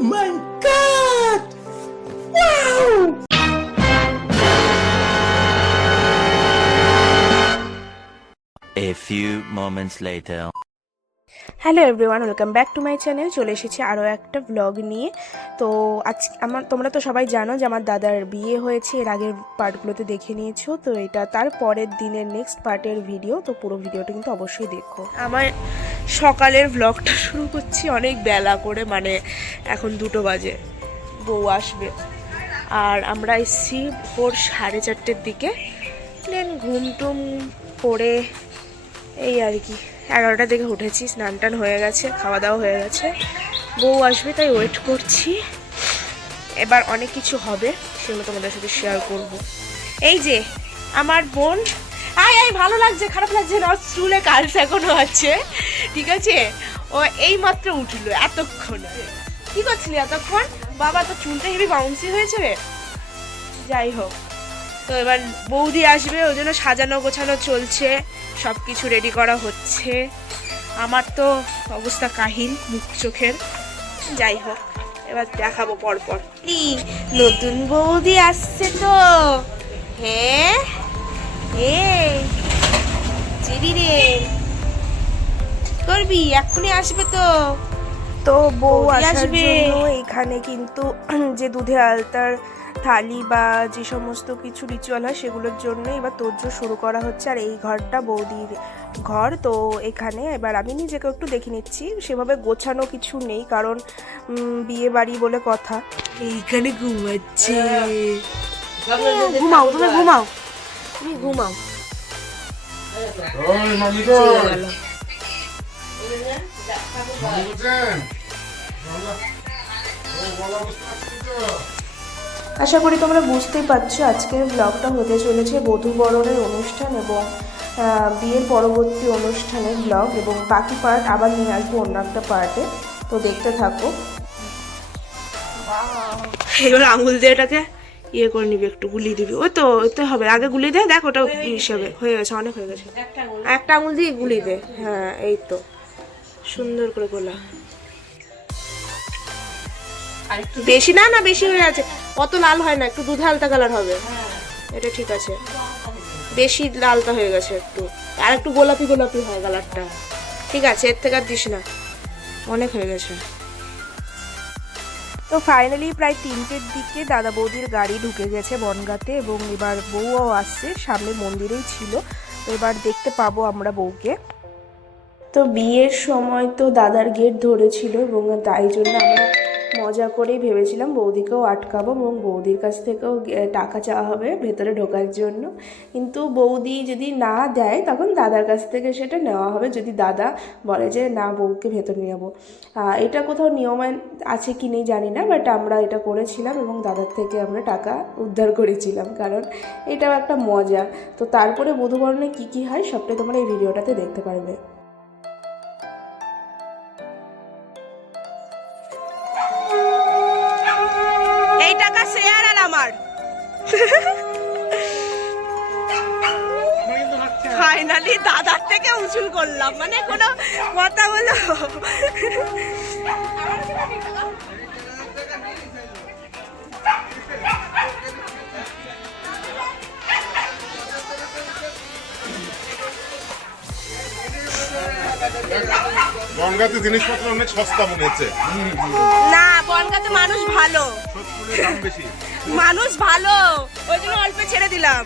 my god! Wow! A few moments later. Hello everyone, welcome back to my channel. চলে এসেছি আরও একটা vlog নিয়ে। তো আজ তোমরা তো সবাই জানো যে আমার দাদার বিয়ে হয়েছে, এর আগের পার্টগুলোতে দেখে নিয়েছো। তো এটা তার পরের দিনের নেক্সট পার্টের ভিডিও, তো পুরো ভিডিওটা কিন্তু অবশ্যই দেখো। আমার সকালের ভ্লগটা শুরু করছি অনেক বেলা করে, মানে এখন 2টো বাজে, বউ আসবে। আর আমরা এসেছি ভোর 4:30-এর দিকে। দেন ঘুম টুম করে এই আর কি 11টার দিকে উঠেছি, স্নান টান হয়ে গেছে, খাওয়া দাওয়া হয়ে গেছে। বউ আসবে তাই ওয়েট করছি। এবার অনেক কিছু হবে, সেগুলো তোমাদের সাথে শেয়ার করব। এই যে আমার বোন, আয় ভালো লাগছে খারাপ লাগছে না, চুলে কালস এখনো আছে, ঠিক আছে। ও এই মাত্র উঠলো এতক্ষণ। কি করছিলি এতক্ষণ? বাবা তো চুলটা হেবি বাউন্সি হয়েছে রে। যাই হোক, তো এবার বৌদি আসবে, ওই জন্য সাজানো গোছানো চলছে, সব কিছু রেডি করা হচ্ছে। আমার তো অবস্থা কাহিল মুখ চোখের। যাই হোক, এবার দেখাবো পরপর। কি নতুন বৌদি আসছে তো? হ্যাঁ চিড়ি রে করবি, এক্ষুনি আসবে তো। তো বউ আসবে এখানে, কিন্তু যে দুধে আলতার থালি বা যে সমস্ত কিছু রিচুয়াল হয় সেগুলোর জন্য এবার তোড়জোড় শুরু করা হচ্ছে। আর এই ঘরটা বৌদির ঘর, তো এখানে এবার আমি নিজেকে একটু দেখে নিচ্ছি। সেভাবে গোছানো কিছু নেই, কারণ বিয়ে বাড়ি বলে কথা। এইখানে ঘুমাচ্ছে। ঘুমাও তুমি, ঘুমাও তুমি, ঘুমাও। আশা করি তোমরা বুঝতেই পারছো আজকের ব্লগটা হতে চলেছে বধূবরণের অনুষ্ঠান এবং বিয়ের পরবর্তী অনুষ্ঠানের ব্লগ, এবং বাকি পার্ট আবার নিয়ে আসবো অন্য একটা পার্টে। তো দেখতে থাকো। এবার আঙুল দিয়ে এটাকে ইয়ে করে নিবি, একটু গুলিয়ে দিবি। ওই তো ওইতে হবে, আগে গুলিয়ে দে, দেখ ওটা হিসাবে হয়ে গেছে, অনেক হয়ে গেছে। একটা আঙুল দিয়ে গুলিয়ে দে, হ্যাঁ এই তো, সুন্দর করে গোলা। বেশি না, বেশি হয়ে আছে, অত লাল হয় না, একটু দুধে আলতা কালার হবে, এটা ঠিক আছে। বেশি লালটা হয়ে গেছে একটু, আর একটু গোলাপি গোলাপি হয় কালারটা, ঠিক আছে। এর থেকে আর দিস না, অনেক হয়ে গেছে। তো ফাইনালি প্রায় 3টের দিকে দাদা বৌদির গাড়ি ঢুকে গেছে বনগাঁতে, এবং এবার বউও আসছে, সামনে মন্দিরেই ছিল। তো এবার দেখতে পাবো আমরা বউকে। তো বিয়ের সময় তো দাদার গেট ধরেছিল, এবং তাই জন্য আমরা মজা করেই ভেবেছিলাম বৌদিকেও আটকাবো এবং বৌদির কাছ থেকেও টাকা চাওয়া হবে ভেতরে ঢোকার জন্য। কিন্তু বৌদি যদি না দেয় তখন দাদার কাছ থেকে সেটা নেওয়া হবে, যদি দাদা বলে যে না বউকে ভেতর নিয়ে যাবো। এটা কোথাও নিয়ম আছে কি নেই জানি না, বাট আমরা এটা করেছিলাম এবং দাদার থেকে আমরা টাকা উদ্ধার করেছিলাম, কারণ এটাও একটা মজা। তো তারপরে বধূবরণে কী কী হয় সবটাই তোমরা এই ভিডিওটাতে দেখতে পারবে। এই টাকা শেয়ার আর আমার। ফাইনালি দাদার থেকে উসুল করলাম, মানে কোনো কথা বলো। বনগাঁতে জিনিসপত্র অনেক সস্তা মনে হচ্ছে। না, বনগাঁতে মানুষ ভালো, মানুষ ভালো, ওই জন্য অল্পে ছেড়ে দিলাম।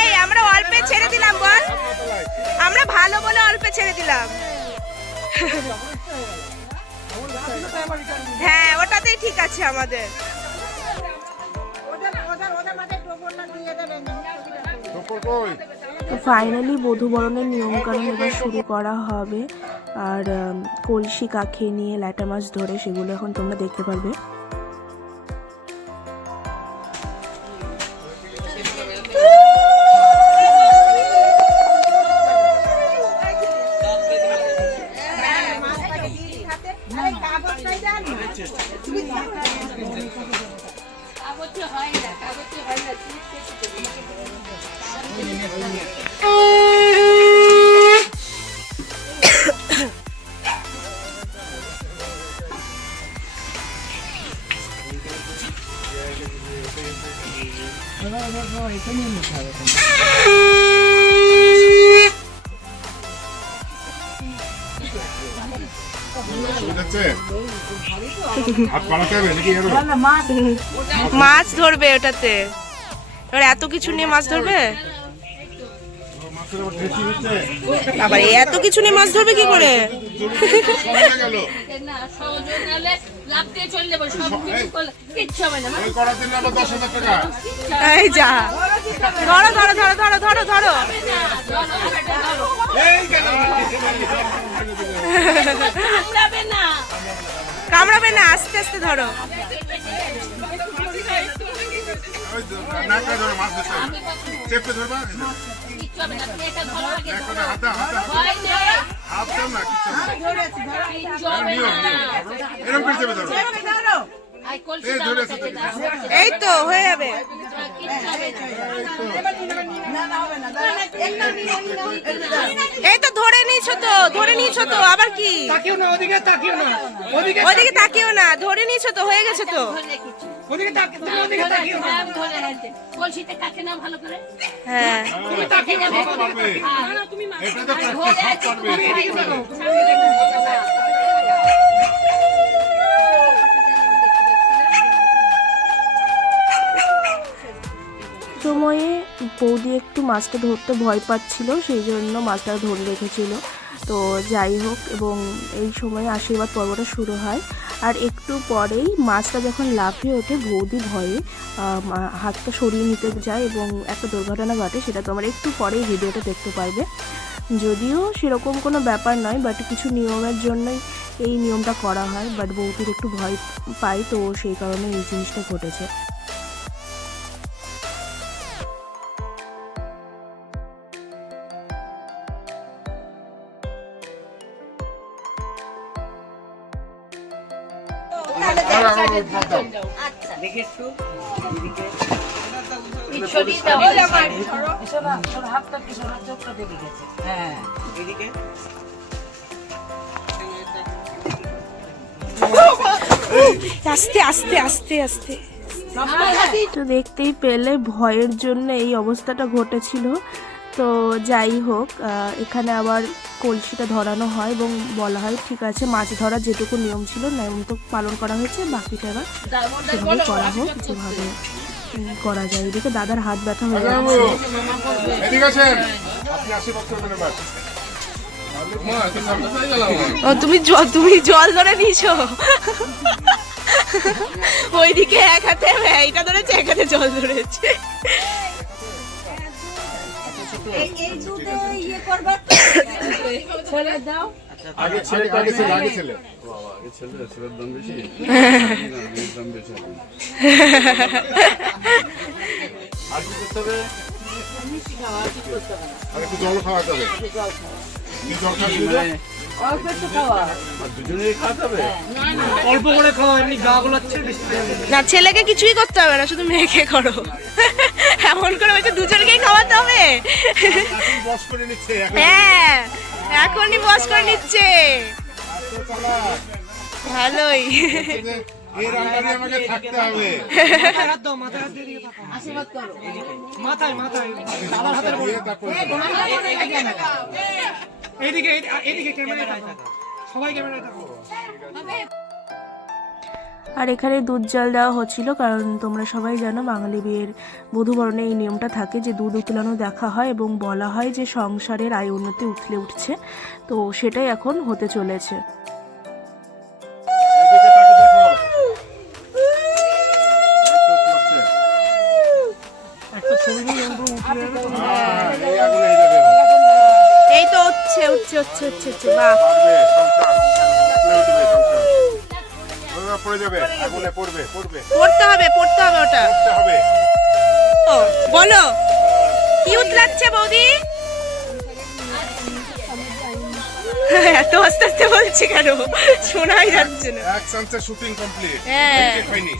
এই আমরা অল্পে ছেড়ে দিলাম, বল আমরা ভালো বলে অল্পে ছেড়ে দিলাম। হ্যাঁ ওটাতেই ঠিক আছে আমাদের। তো ফাইনালি বধূবরণের নিয়মকানুন এবার শুরু করা হবে। আর কলসি কাখে নিয়ে ল্যাটা মাছ ধরে সেগুলো এখন তোমরা দেখতে পারবে। বুঝেছে? হাত বাড়াতে হবে নাকি এরকম? মাছ ধরবে ওটাতে, এবার এত কিছু নিয়ে মাছ ধরবে? মাছের আবার ঢেঁচি হচ্ছে। আবার এত কিছু নিয়ে মাছ ধরবে কি করে? সরে গেল। ওই করার জন্য আবার 10,000 টাকা। এই যা, ধরো ধরো ধরো ধরো ধরো ধরো। এই গেল। কামড়াবে না, আস্তে আস্তে ধরো। ওই তো, নাকটা ধরো, মাছ ধরতে হবে। চেপে ধরবা? দেখো না, হাত দাও, হাত দাও। হাত দাও না, কিচ্ছু হবে না। নিয়ম, নিয়ম। এরকম করে চেপে ধরো। এই ধরে আছে তো। এই তো হয়ে যাবে। এই তো ধরে নিয়েছো তো, ধরে নিয়েছো তো, আবার কি? তাকিও না, ওদিকে তাকিও না, ওইদিকে তাকিও না, ধরে নিয়েছো তো, হয়ে গেছে তো। ওদিকে তাকিও না, ওদিকে তাকিও না। হ্যাঁ, সব পারবে। এটা তো practice, সব পারবে। সময়ে বৌদি একটু মাছটা ধরতে ভয় পাচ্ছিল, সেই জন্য মাছটা ধরে রেখেছিল। তো যাই হোক, এবং এই সময় আশীর্বাদ পর্বটা শুরু হয়। আর একটু পরেই মাছটা যখন লাফিয়ে ওঠে, বৌদি ভয়ে হাতটা সরিয়ে নিতে যায় এবং একটা দুর্ঘটনা ঘটে। সেটা তোমরা একটু পরেই ভিডিওটা দেখতে পারবে। যদিও সেরকম কোনো ব্যাপার নয়, বাট কিছু নিয়মের জন্যই এই নিয়মটা করা হয়। বাট বৌদির একটু ভয় পায়, তো সেই কারণে এই জিনিসটা ঘটেছে। আর আমার ভাত দাও। আস্তে আস্তে আস্তে আস্তে। তো দেখতেই পেলে ভয়ের জন্য এই অবস্থাটা ঘটেছিল। তো যাই হোক, এখানে আবার কলসিটা ধরানো হয় এবং বলা হয় ঠিক আছে, মাছ ধরার যেটুকু নিয়ম ছিল নিয়ম তো পালন করা হয়েছে, বাকিটা এবার সেভাবে করা হোক, যেভাবে করা যায়। এদিকে দাদার হাত ব্যথা হয়ে যাচ্ছে। এদিকে আসেন, আপনি আশীর্বাদ করবেন এবার। ও তুমি জল ধরে নিয়েছো? ওইদিকে এক হাতে এইটা ধরেছে, এক হাতে জল ধরেছে। আগে ছেলে, আগে ছেলে, আগে ছেলে। আর একটু জল খাওয়াতে হবে। কি জল খাওয়াতে? অল্প করে খাও, এমনি গা গোলাচ্ছে বেশি। না, ছেলেকে কিছুই করতে হবে না, শুধু মেয়েকে করো। এমন করে বলছে দুজনকেই খাওয়াতে হবে। এখন বস করে নিচ্ছে এখন। হ্যাঁ, এখনই বস করে নিচ্ছে। ভালোই। এর আন্ডারে আমাকে থাকতে হবে। মাথায় হাত দাও, মাথায় হাত দিয়ে দিকে তাকাও। আশীর্বাদ করো। মাথায় মাথায় দাদার হাতের উপরে। এইদিকে এইদিকে ক্যামেরায় তাকাও, সবাই ক্যামেরায় তাকাও। আর এখানে দুধ জল দেওয়া হচ্ছিল, কারণ তোমরা সবাই জানো বাঙালি বিয়ের বধূবরণে এই নিয়মটা থাকে যে দুধ উতলানো দেখা হয় এবং বলা হয় যে সংসারের আয় উন্নতি উঠলে উঠছে। তো সেটাই এখন হতে চলেছে। এদিকে তাকে দেখো। একটা ছবি নিয়ে যন্ত্র উঠলে এই আগুনে হয়ে যাবে। এই তো হচ্ছে হচ্ছে হচ্ছে হচ্ছে হচ্ছে, বাহ। পারবে, সংসার। উঠলে উঠবে সংসার। ওরা পড়ে যাবে, আগুনে পড়বে, পড়বে। পড়তে হবে ওটা। পড়তে হবে। ও, বলো কি উতলাচ্ছে বৌদি? এত আস্তে আস্তে বলছে কেন? শোনাই যাচ্ছে না। এক চান্সে শুটিং কমপ্লিট। হ্যাঁ। হয়নি।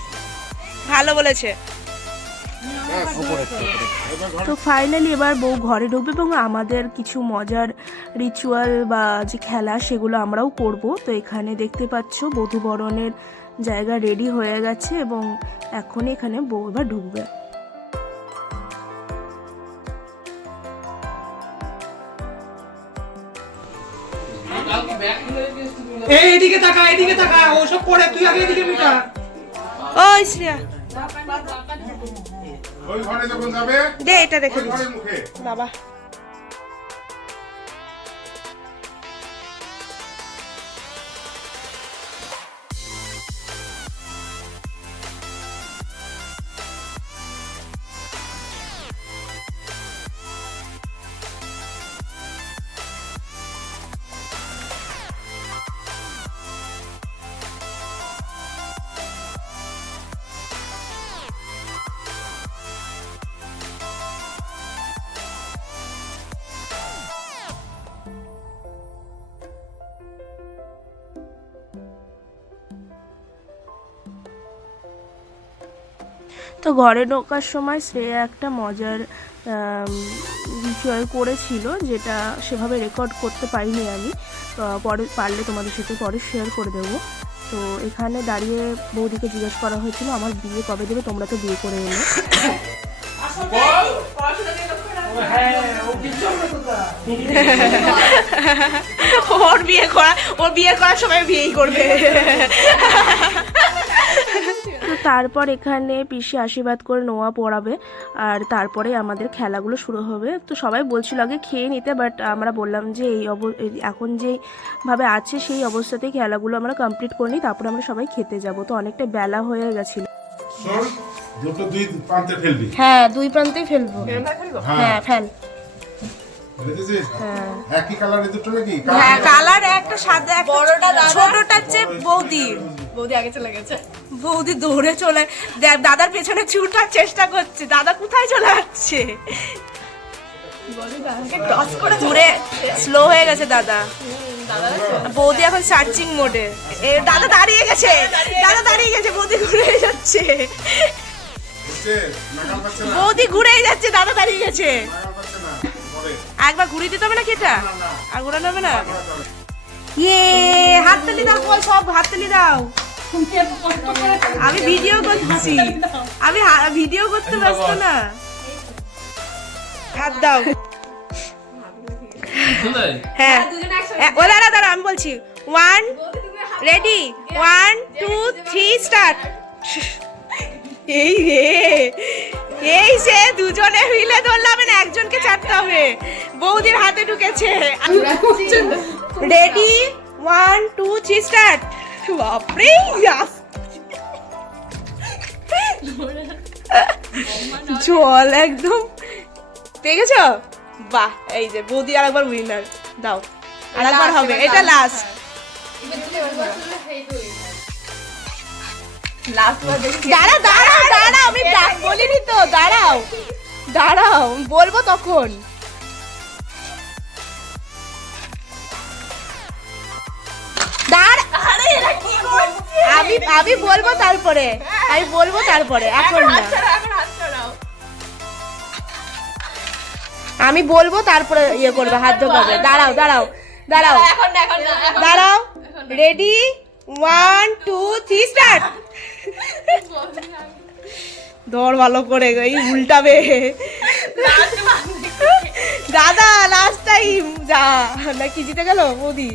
ভালো বলেছে। তো ফাইনালি এবার বউ ঘরে ঢুকবে এবং আমাদের কিছু মজার রিচুয়াল বা যে খেলা সেগুলো আমরাও করব। তো এখানে দেখতে পাচ্ছ বধূবরণের জায়গা রেডি হয়ে গেছে এবং এখনই এখানে বউ এবার ঢুকবে। এদিকে তাকা ওসব পরে তুই আগে এদিকে মিটা। ওই শ্রেয়া ওই ঘরে যখন যাবে দে এটা রেখে ওই ঘরের মুখে বাবা। তো ঘরে ঢোকার সময় শ্রেয়া একটা মজার রিচুয়াল করেছিল, যেটা সেভাবে রেকর্ড করতে পারিনি আমি, পরে পারলে তোমাদের সাথে পরে শেয়ার করে দেবো। তো এখানে দাঁড়িয়ে বৌদিকে জিজ্ঞেস করা হয়েছিল আমার বিয়ে কবে দেবে, তোমরা তো বিয়ে করে এলে। ওর বিয়ে করার সময় বিয়েই করবে। তো তারপর এখানে পিসি আশীর্বাদ করে নোয়া পড়াবে আর তারপরে আমাদের খেলাগুলো শুরু হবে। তো সবাই বলছিল আগে খেয়ে নিতে, বাট আমরা বললাম যে এখন যেভাবে আছে সেই অবস্থাতেই খেলাগুলো আমরা কমপ্লিট করে নিই, তারপরে আমরা সবাই খেতে যাব। তো অনেকটা বেলা হয়ে গেছিল। দুটো দুই প্রান্তে ফেলবি। হ্যাঁ, দুই প্রান্তেই ফেলবো। হ্যাঁ ফেল। দেখেছিস একই কালারের দুটো নাকি? হ্যাঁ কালার একটা সাদা, বড়টা ছোটটা হচ্ছে বৌদি আগে চলে গেছে। বৌদি দৌড়ে চলে দাদার পেছনে ছুটার চেষ্টা করছে, দাদা কোথায় চলে যাচ্ছে, ঘুরে স্লো হয়ে গেছে দাদা। বৌদি এখন সার্চিং মোডে। দাদা দাঁড়িয়ে গেছে, বৌদি ঘুরে যাচ্ছে, বৌদি ঘুরেই যাচ্ছে, দাদা দাঁড়িয়ে গেছে। একবার ঘুরিয়ে দিতে হবে নাকি এটা? আর ঘুরানো হবে না? ইয়ে হাততালি দাও, সব হাততালি দাও। আমি ভিডিও করছি, আমি ভিডিও করতে ব্যস্ত না। হাত দাও। হ্যাঁ ও দাঁড়া আমি বলছি। 1 রেডি 1 2 3 স্টার্ট। এই সে দুজনে মিলে ধরলাম না, একজনকে ছাড়তে হবে। বৌদির হাতে ঢুকেছে। Ready 1 2 3 start. বাপরে জল একদম পেয়ে গেছো। বাহ, এই যে বৌদি আরেকবার উইনার। দাও আরেকবার হবে, এটা লাস্ট। দাঁড়াও আমি বলিনি তো, দাঁড়াও বলবো তখন। আমি বলবো তারপরে, এখন না। আমি বলবো তারপরে ইয়ে করবে, হাত ধোকাবে। দাঁড়াও রেডি 1 2 3 স্টার্ট। দৌড় ভালো করে, এই উল্টাবে দাদা। লাস্ট টাইম যা নাকি জিতে গেল বৌদি,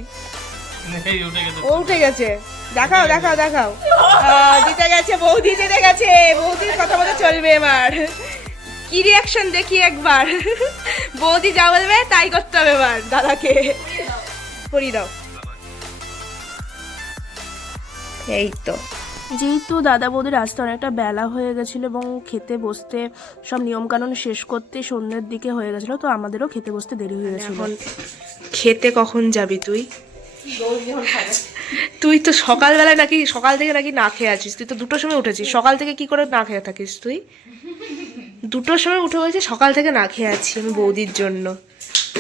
ও উঠে গেছে। দেখাও জিতে গেছে বৌদি, জিতে গেছে। বৌদির কথা মতো চলবে এবার। কি রিয়াকশন দেখি একবার। বৌদি যা বলবে তাই করতে হবে এবার দাদাকে। করিয়ে দাও। এই তো যেহেতু দাদা বৌদির আসতে অনেকটা বেলা হয়ে গেছিলো এবং খেতে বসতে সব নিয়মকানুন শেষ করতে সন্ধ্যের দিকে হয়ে গেছিলো, তো আমাদেরও খেতে বসতে দেরি হয়ে গেছিলো। খেতে কখন যাবি তুই? তুই তো সকালবেলায় নাকি, সকাল থেকে নাকি না খেয়ে আছিস। তুই তো 2টোর সময় উঠেছিস, সকাল থেকে কি করে না খেয়ে থাকিস তুই? 2টোর সময় উঠে হয়েছে, সকাল থেকে না খেয়ে আছি আমি বৌদির জন্য।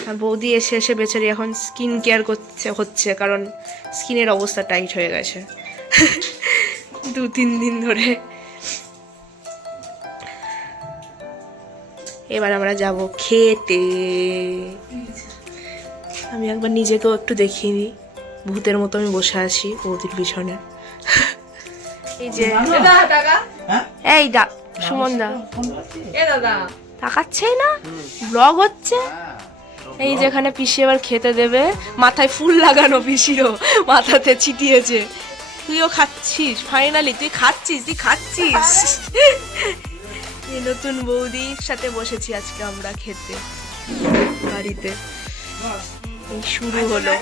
আর বৌদি এসে বেচারি এখন স্কিন কেয়ার হচ্ছে, কারণ স্কিনের অবস্থা টাইট হয়ে গেছে 2-3 দিন ধরে। এবার আমরা যাব খেতে। আমি একবার নিজেকেও একটু দেখিয়ে নিই, ভূতের মতো আমি বসে আছি বৌদির পিছনে। এই যে এই দা সুমন দা তাকাচ্ছেই না, ব্লগ হচ্ছে। এই যেখানে পিসি এবার খেতে দেবে, মাথায় ফুল লাগানো পিসিরও মাথাতে ছিটিয়েছে। তুইও খাচ্ছিস, ফাইনালি তুই খাচ্ছিস। এই নতুন বৌদির সাথে বসেছি আজকে আমরা খেতে বাড়িতে। এই শুরু হলো,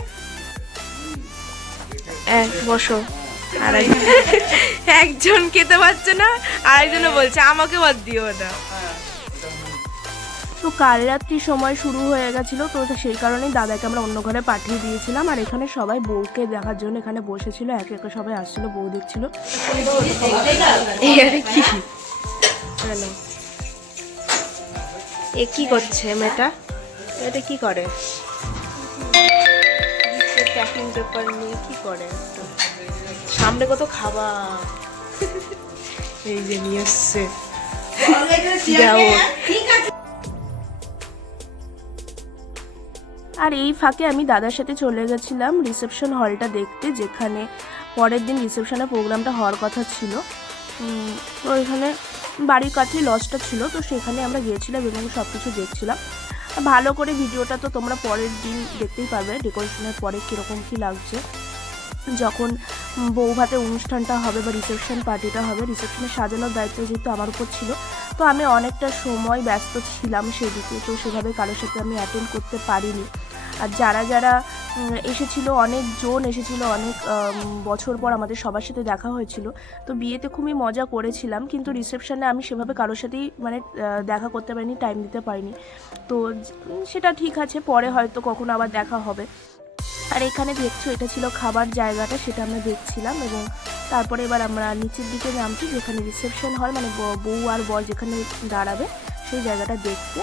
বসো। আর একজন খেতে পারছে না, আরেকজনও বলছে আমাকে বাদ দিও না। তো কাল রাত্রির সময় শুরু হয়ে গেছিলো, তো সেই কারণেই দাদাকে আমরা অন্য ঘরে পাঠিয়ে দিয়েছিলাম। আর এখানে সবাই বউকে দেখার জন্য এখানে বসেছিল, একে একে সবাই আসছিল, বউ দেখছিল। কি এ কি করছে মেয়েটা? এটা কি করে? প্যাকিং পেপার নিয়ে কি করে? সামনে কত খাবার, এই যে নিয়ে এসছে। আর এই ফাঁকে আমি দাদার সাথে চলে গেছিলাম রিসেপশন হলটা দেখতে, যেখানে পরের দিন রিসেপশনের প্রোগ্রামটা হওয়ার কথা ছিল। তো এখানে বাড়ির কাছে লজটা ছিল, তো সেখানে আমরা গিয়েছিলাম এবং সব কিছু দেখছিলাম। ভালো করে ভিডিওটা তো তোমরা পরের দিন দেখতেই পারবে, ডেকোরেশনের পরে কীরকম কী লাগছে। যখন বউ ভাতের অনুষ্ঠানটা হবে বা রিসেপশন পার্টিটা হবে, রিসেপশনের সাজানোর দায়িত্ব যেহেতু আমার উপর ছিল, তো আমি অনেকটা সময় ব্যস্ত ছিলাম সেদিকে, তো সেভাবে কারোর সাথে আমি অ্যাটেন্ড করতে পারিনি। আর যারা যারা এসেছিলো, অনেকজন এসেছিলো, অনেক বছর পর আমাদের সবার সাথে দেখা হয়েছিল। তো বিয়েতে খুবই মজা করেছিলাম, কিন্তু রিসেপশনে আমি সেভাবে কারোর সাথেই মানে দেখা করতে পারিনি, টাইম দিতে পারিনি। তো সেটা ঠিক আছে, পরে হয়তো কখনো আবার দেখা হবে। আর এখানে দেখছো এটা ছিল খাবার জায়গাটা, সেটা আমরা দেখছিলাম। এবং তারপরে এবার আমরা নিচের দিকে নামছি, যেখানে রিসেপশন হয়, মানে বউ আর বর যেখানে দাঁড়াবে সেই জায়গাটা দেখতে।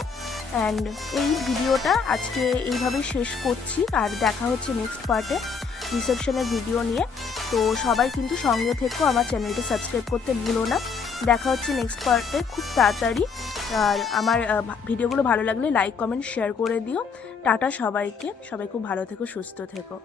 অ্যান্ড এই ভিডিওটা আজকে এইভাবেই শেষ করছি, আর দেখা হচ্ছে নেক্সট পার্টে রিসেপশনের ভিডিও নিয়ে। তো সবাই কিন্তু সঙ্গে থেকেও আমার চ্যানেলটি সাবস্ক্রাইব করতে ভুলো না। দেখা হচ্ছে নেক্সট পার্টে খুব তাড়াতাড়ি। আর আমার ভিডিওগুলো ভালো লাগলে লাইক কমেন্ট শেয়ার করে দিও। টাটা সবাইকে, সবাই খুব ভালো থেকো, সুস্থ থেকো।